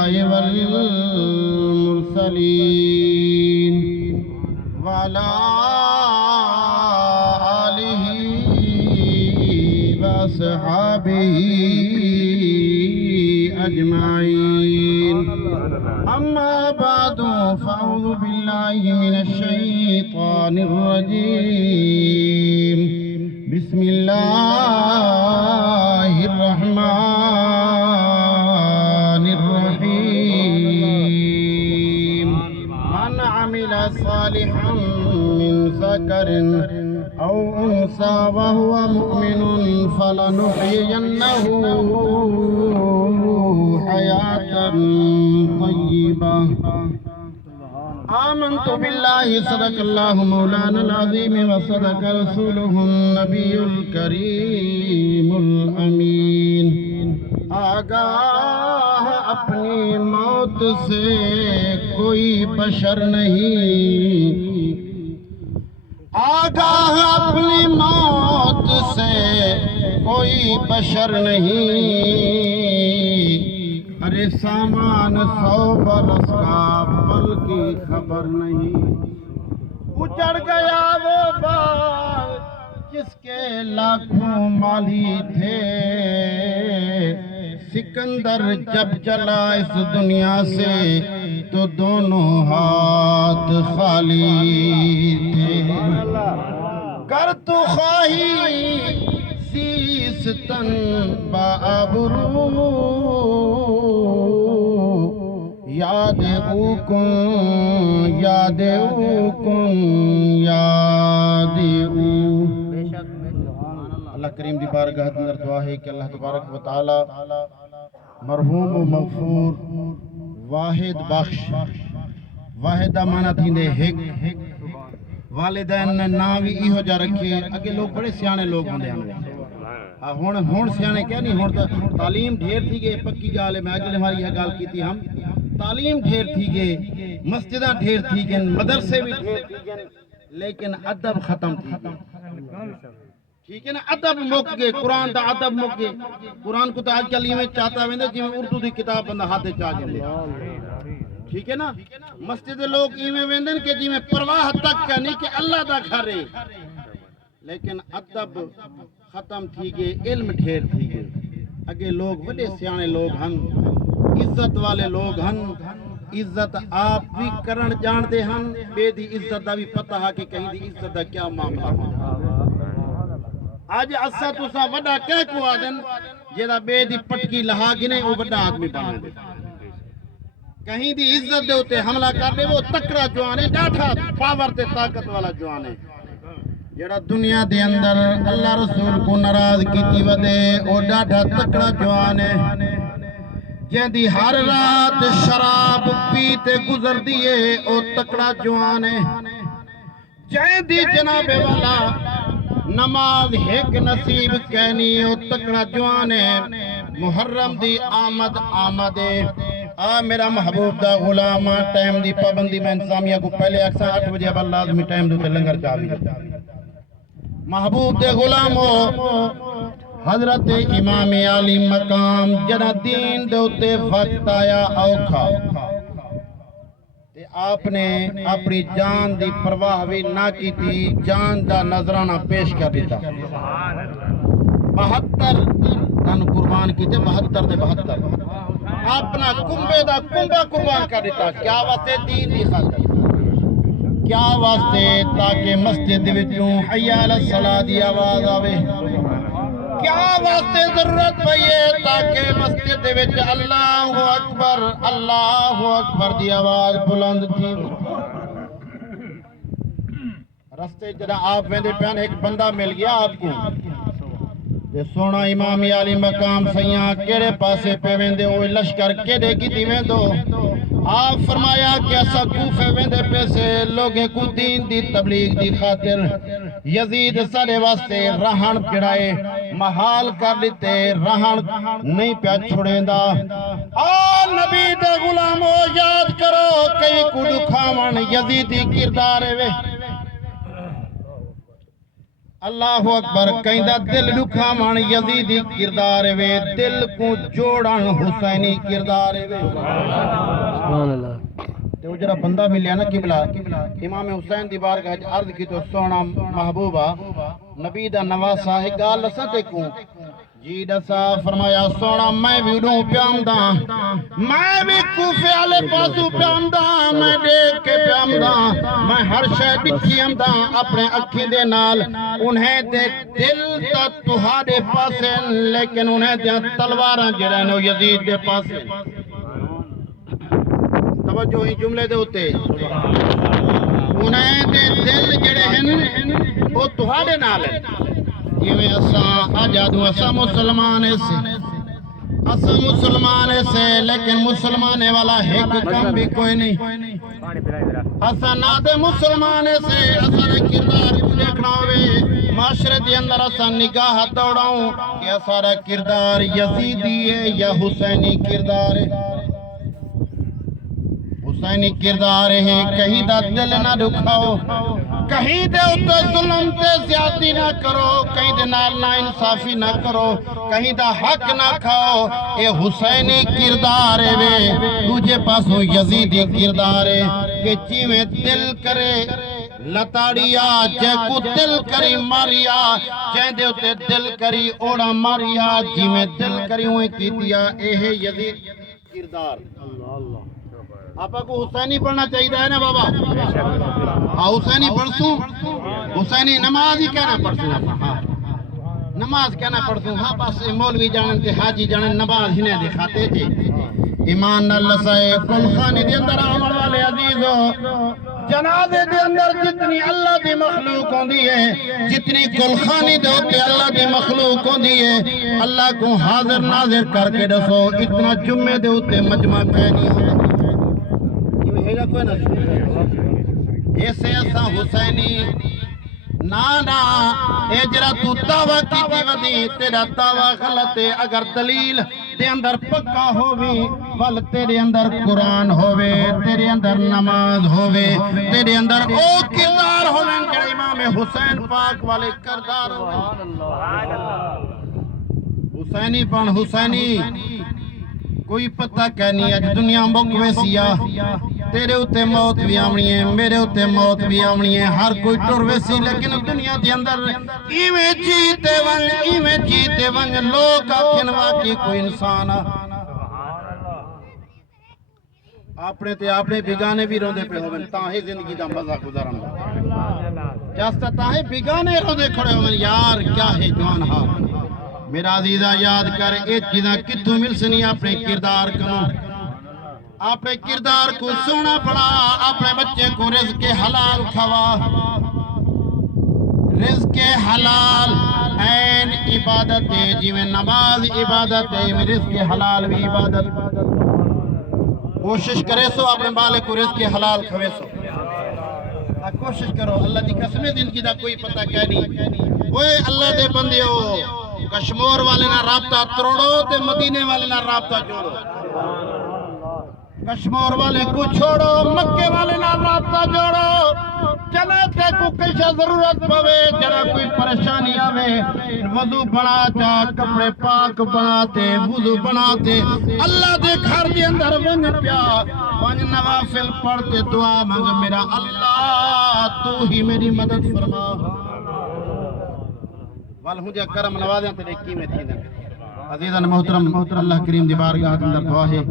الأنبياء والمرسلين وعلى آله وأصحابه أجمعين أما بعد فأعوذ بالله من الشيطان الرجيم بسم الله الرحمن الرحيم من عمل صالحا من ذكر أو أنثى وهو مؤمن فلنحيينه حياة طيبة آمنت بالله صدق الله مولانا العظيم وصدق رسوله النبي الكريم الأمين آگاہ اپنی موت سے کوئی بشر نہیں، آگاہ اپنی موت سے کوئی بشر نہیں، ارے سامان 100 برس کا پل کی خبر نہیں، اجڑ گیا وہ باغ جس کے لاکھوں مالی تھے، سکندر جب چلا اس دنیا سے تو دونوں ہاتھ خالی تھے، گر تو خواہی سیستن بآبرو یاد او کن یاد او کن یاد او۔ اللہ کریم دی بارگاہ اندر دعا ہے کہ اللہ تبارک و تعالی مرحوم و مغفور واحد بخش، واحدہ معنی تھیندے ہک، والدین نے نام بھی ایہو جا رکھے، اگے لوگ بڑے سیانے لوگ ہوندے ہیں، ہون سیانے کہہ نہیں، ہون تعلیم ڈھیر تھی گئے، پکی جالے میں اگلے ہماری یہ گال کی تھی، ہم تعلیم ڈھیر تھی گئے، مسجدہ ڈھیر تھی گئے، مدرسے بھی ڈھیر تھی گئے، لیکن ادب ختم تھی گئے، ٹھیک ہے نا، ادب مک گئے، قرآن دا ادب مک گئے، قرآن کو تو آج کل یہ میں چاہتا ہوئے جی میں اردو دی کتاب بندہ ہاتھے چاہ گئے، ٹھیک ہے نا، مسجد لوگ ایویں ویندن کہ جی میں پرواہ تک کا نہیں کہ اللہ دا گھر ہے، لیکن ادب ختم تھی گئے، علم ڈھیر تھی گئے، اگے لوگ بڑے سیانے لوگ ہن، عزت والے لوگ ہن، عزت آپ بھی کرن جان دے ہن، بے دی عزت دا بھی پتہ ہے کہ کہیں دی عزت دا کیا معاملہ ہے۔ آج اسا تسا وڈا کہہ کو آدن جیدہ بے دی پٹکی لہا گنے وہ وڈا آدمی بنے دے، کہیں دی عزت دے ہوتے حملہ کر دے وہ تکڑا جوانے، ڈاٹھا پاور تے طاقت والا جوانے، جڑا دنیا دے اندر اللہ رسول کو ناراض کیتی ودے وہ ڈاٹھا تکڑا جوانے، جن دی ہر رات شراب پیتے گزر دیئے وہ تکڑا جوانے، جن دی جناب والا نماز ایک نصیب کہنی وہ تکڑا جوانے، محرم دی آمد آمدے، میرا محبوب دا غلام ٹائم دی پابندی میں انسامیہ کو پہلے اکثر 8 بجے اب لازمی ٹائم دوتے لنگر چاہی، محبوب دے غلام ہو حضرت امام علی مقام جنہ دین دوتے وقت آیا اوکھا، آپ نے اپنی جان دی پرواہ بھی نہ کی تھی، جان دا نظرانہ پیش کر دیتا، 72 تن قربان کی تھے، 72 دے 72 اپنا کنبے دا کنبہ قربان کر دیتا، کیا واسطے دین دی خاطر، کیا واسطے تاکہ مسجد وچوں حی علی الصلاۃ دی آواز آوے، کیا واسطے ضرورت پئیے تاکہ مسجد وچ اللہ اکبر دی آواز بلند تھی، رستے جدہ آپ ویندے پیان ایک بندہ مل گیا آپ کو، یہ سونا امام علی مقام سیاں کیڑے پاسے پہ ویندے ہوئے لشکر کیڑے کی دی ویندو، آپ فرمایا کہ اسا کوفے ویندے پیسے لوگیں کو دین دی تبلیغ دی خاطر، یزید سارے واسطے رہن پڑائے محال کر لیتے، رہن نہیں پیا چھوڑیں دا، نبی دے غلامو یاد کرو کئی کو دکھاون یزیدی کردار وے، اللہ اکبر کہندا دل ڈکھا مان یزیدی کردار وے دل کو جوڑن حسینی کردار وے سبحان اللہ تے وہ جڑا بندہ ملیا نا قبلہ امام حسین دی بارگاہ وچ عرض کی تو سونا محبوبہ نبی دا نواسا ہے گال اساں تے کو جی دسا فرمایا سونا میں بھی اڈوں پیامدا میں بھی کوفے والے پاسو پیامدا میں دیکھ کے پیامدا میں ہر شے ڈکھی آمدا اپنے اکھی دے نال انہیں دے دل تا تہاڈے پاسے لیکن انہیں دے تلواراں جڑے نے یزید دے پاسے توجہ ہی جملے دے ہوتے انہیں دے دل جڑے ہیں وہ تہاڈے نال ہے جویں اساں آجادوں اساں مسلمان سے لیکن مسلمان والا ایک کم بھی کوئی نہیں اساں نہ دے مسلمان سے اساں کردار کو دیکھنا ہوئے معاشرے دے اندر اساں نگاہ دوڑاؤں کہ اساں کردار یزیدی ہے یا حسینی کردار ہے حسینی کردار ہے کہیں دا دل نہ دکھاؤ کہیں دے اتے ظلم تے زیادتی نہ کرو کہیں دے نال نا انصافی نہ کرو کہیں دا حق نہ کھاؤ اے حسینی کردار ہے وے دوجے پاسوں یزیدی کردار ہے کہ چیویں دل کرے لتاڑیا جے کو دل کری ماریا جے دے اتے دل کری اوڑا ماریا جیویں دل کری ہوئے کیتیا اے ہے یزید کردار آپ کو حسینی پڑھنا چاہیے ہے نا بابا حسینی پڑھسوں حسینی نماز ہی کہنا پڑھسوں نماز کہنا پڑھسوں ہاں پاس مولوی جانن تے حاجی جانن نماز ہی نہیں دکھاتے جی ایمان نہ لسائے کل خانی دے اندر عمل والے عزیزو جنازے دے اندر جتنی اللہ دی مخلوق ہوندی ہے جتنی کل خانی دے ہوتے اللہ دی مخلوق ہوندی ہے اللہ کو حاضر ناظر کر کے دسو اتنا جمعے دے ہوتے مجمع کہنی ہوتے ایسے ایسا حسینی نانا اے جرا تو دعویٰ کی ودی تیرا دعویٰ غلط ہے اگر دلیل تے اندر پکا ہووی ول تیرے اندر قرآن ہووے تیرے اندر نماز ہووے تیرے اندر او کردار ہووے جڑا امام حسین پاک والے کردار ہووے حسینی پڑھ حسینی کوئی پتہ کہنی ہے دنیا مکوے سیا تیرے اتے موت بھی آمنی ہے میرے اتے موت بھی آمنی ہے ہر کوئی ٹر ویسی لیکن دنیا دی اندر ایویں جیتے ونج لوگ آکھن واقعی کوئی انسان اپنے تے اپنے بگانے بھی روندے پہ ہوئے تاہی زندگی دا مزہ گزارن جاستا تاہی بگانے روندے کھڑے ہوئے یار کیا ہے جوان ہاں میرا عزیزہ یاد کر ایک چیزاں کتوں مل سنی اپنے کردار کنوں اپنے کردار کو سونا پڑا اپنے بچے کو رزق حلال کھوا رزق حلال این عبادت ہے جیویں نماز عبادت ہے رزق حلال بھی عبادت کوشش کرے سو اپنے بالے کو رزق حلال کھوے سو کوشش کرو اللہ دی قسم زندگی دا کوئی پتہ کیا نہیں وہ اللہ دے بندے ہو کشمور والے نہ رابطہ توڑو تے مدینے والے نہ رابطہ جوڑو کشمور والے کو چھوڑو مکے والے نہ رابطہ جوڑو جناتے کو کیسا ضرورت پوے جنا کوئی پریشانی آوے وضو بناتا کپڑے پاک بناتے وضو بناتے اللہ دے گھر دے اندر ونج پیا ونج نوافل پڑھتے دعا مانگ میرا اللہ تو ہی میری مدد فرما والہوں جا کرم نوازیں تے دیکھی میں تھی عزیزان محترم اللہ کریم دی بارگاہ اندر دعا ہے